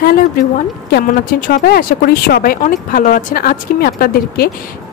Hello everyone, কেমন আছেন সবাই? আশা করি সবাই অনেক ভালো আছেন। আজকে আমি আপনাদেরকে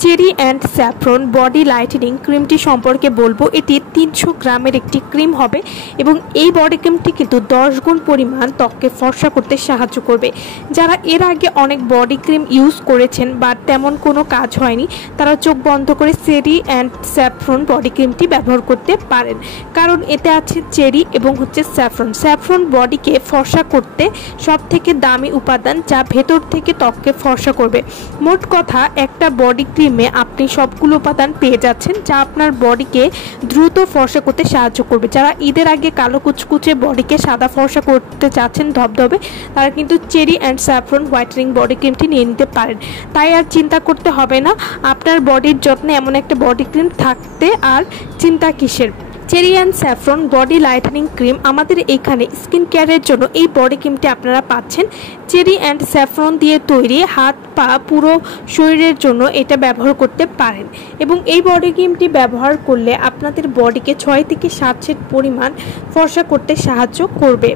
cherry and saffron body lightening ক্রিমটি সম্পর্কে বলবো। এটি 300 গ্রামের একটি ক্রিম হবে এবং এই বডি ক্রিমটি কিন্তু 10 গুণ পরিমাণ ত্বককে ফর্সা করতে সাহায্য করবে। যারা এর আগে অনেক বডি ক্রিম ইউজ করেছেন বা তেমন কোনো কাজ হয়নি, তারা চোখ বন্ধ করে চেরি অ্যান্ড স্যাফরন বডি ক্রিমটি ব্যবহার করতে পারেন, কারণ এতে আছে চেরি এবং স্যাফরন। স্যাফরন বডিকে ফর্সা করতে সব থেকে দামি উপাদান, যা ভেতর থেকে ত্বককে ফর্সা করবে। মোট কথা, একটা বডি ক্রিমে আপনি সবগুলো উপাদান পেয়ে যাচ্ছেন, যা আপনার বডিকে দ্রুত ফর্সা করতে সাহায্য করবে। যারা ঈদের আগে কালো কুচকুচে বডিকে সাদা ফর্সা করতে চাচ্ছেন ধবধবে, তারা কিন্তু cherry and saffron whitening body ক্রিমটি নিয়ে নিতে পারেন। তাই আর চিন্তা করতে হবে না আপনার বডির যত্নে এমন একটা বডি ক্রিম থাকতে আর চিন্তা কিসের। Cherry and saffron body lightning cream আমাদের এখানে স্কিন কেয়ারের জন্য এই বডি ক্রিমটি আপনারা পাচ্ছেন। চেরি অ্যান্ড স্যাফরন দিয়ে তৈরি, হাত পা পুরো শরীরের জন্য এটা ব্যবহার করতে পারেন এবং এই বডি ক্রিমটি ব্যবহার করলে আপনাদের বডিকে 6 থেকে 7 সেট পরিমাণ ফর্সা করতে সাহায্য করবে।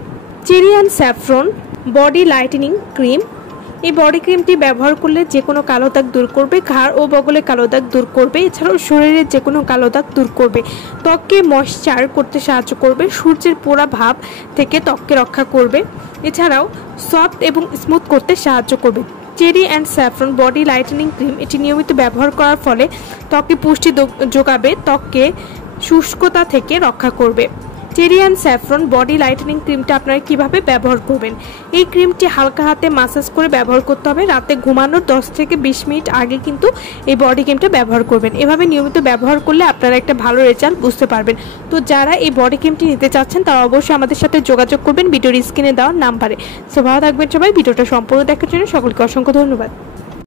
Cherry and saffron body lightning cream, এই বডি ক্রিমটি ব্যবহার করলে যে কোনো কালো দাগ দূর করবে, ঘাড় ও বগলে কালো দাগ দূর করবে, এছাড়াও শরীরের যে কোনো কালো দাগ দূর করবে, ত্বককে ময়েশ্চার করতে সাহায্য করবে, সূর্যের পোড়া ভাব থেকে ত্বককে রক্ষা করবে, এছাড়াও সফট এবং স্মুথ করতে সাহায্য করবে। Cherry and saffron body lightning cream এটি নিয়মিত ব্যবহার করার ফলে ত্বকে পুষ্টি যোগাবে, ত্বককে শুষ্কতা থেকে রক্ষা করবে। Cherry and saffron body lightning ক্রিমটা আপনারা কিভাবে ব্যবহার করবেন? এই ক্রিমটি হালকা হাতে মাসাজ করে ব্যবহার করতে হবে। রাতে ঘুমানোর 10 থেকে 20 মিনিট আগে কিন্তু এই বডি ক্রিমটা ব্যবহার করবেন। এভাবে নিয়মিত ব্যবহার করলে আপনারা একটা ভালো রেজাল্ট বুঝতে পারবেন। তো যারা এই বডি ক্রিমটি নিতে চাচ্ছেন, তারা অবশ্যই আমাদের সাথে যোগাযোগ করবেন ভিডিওর স্ক্রিনে দেওয়ার নাম্বারে। সো ভালো থাকবেন সবাই। ভিডিওটা সম্পূর্ণ দেখার জন্য সকলকে অসংখ্য ধন্যবাদ।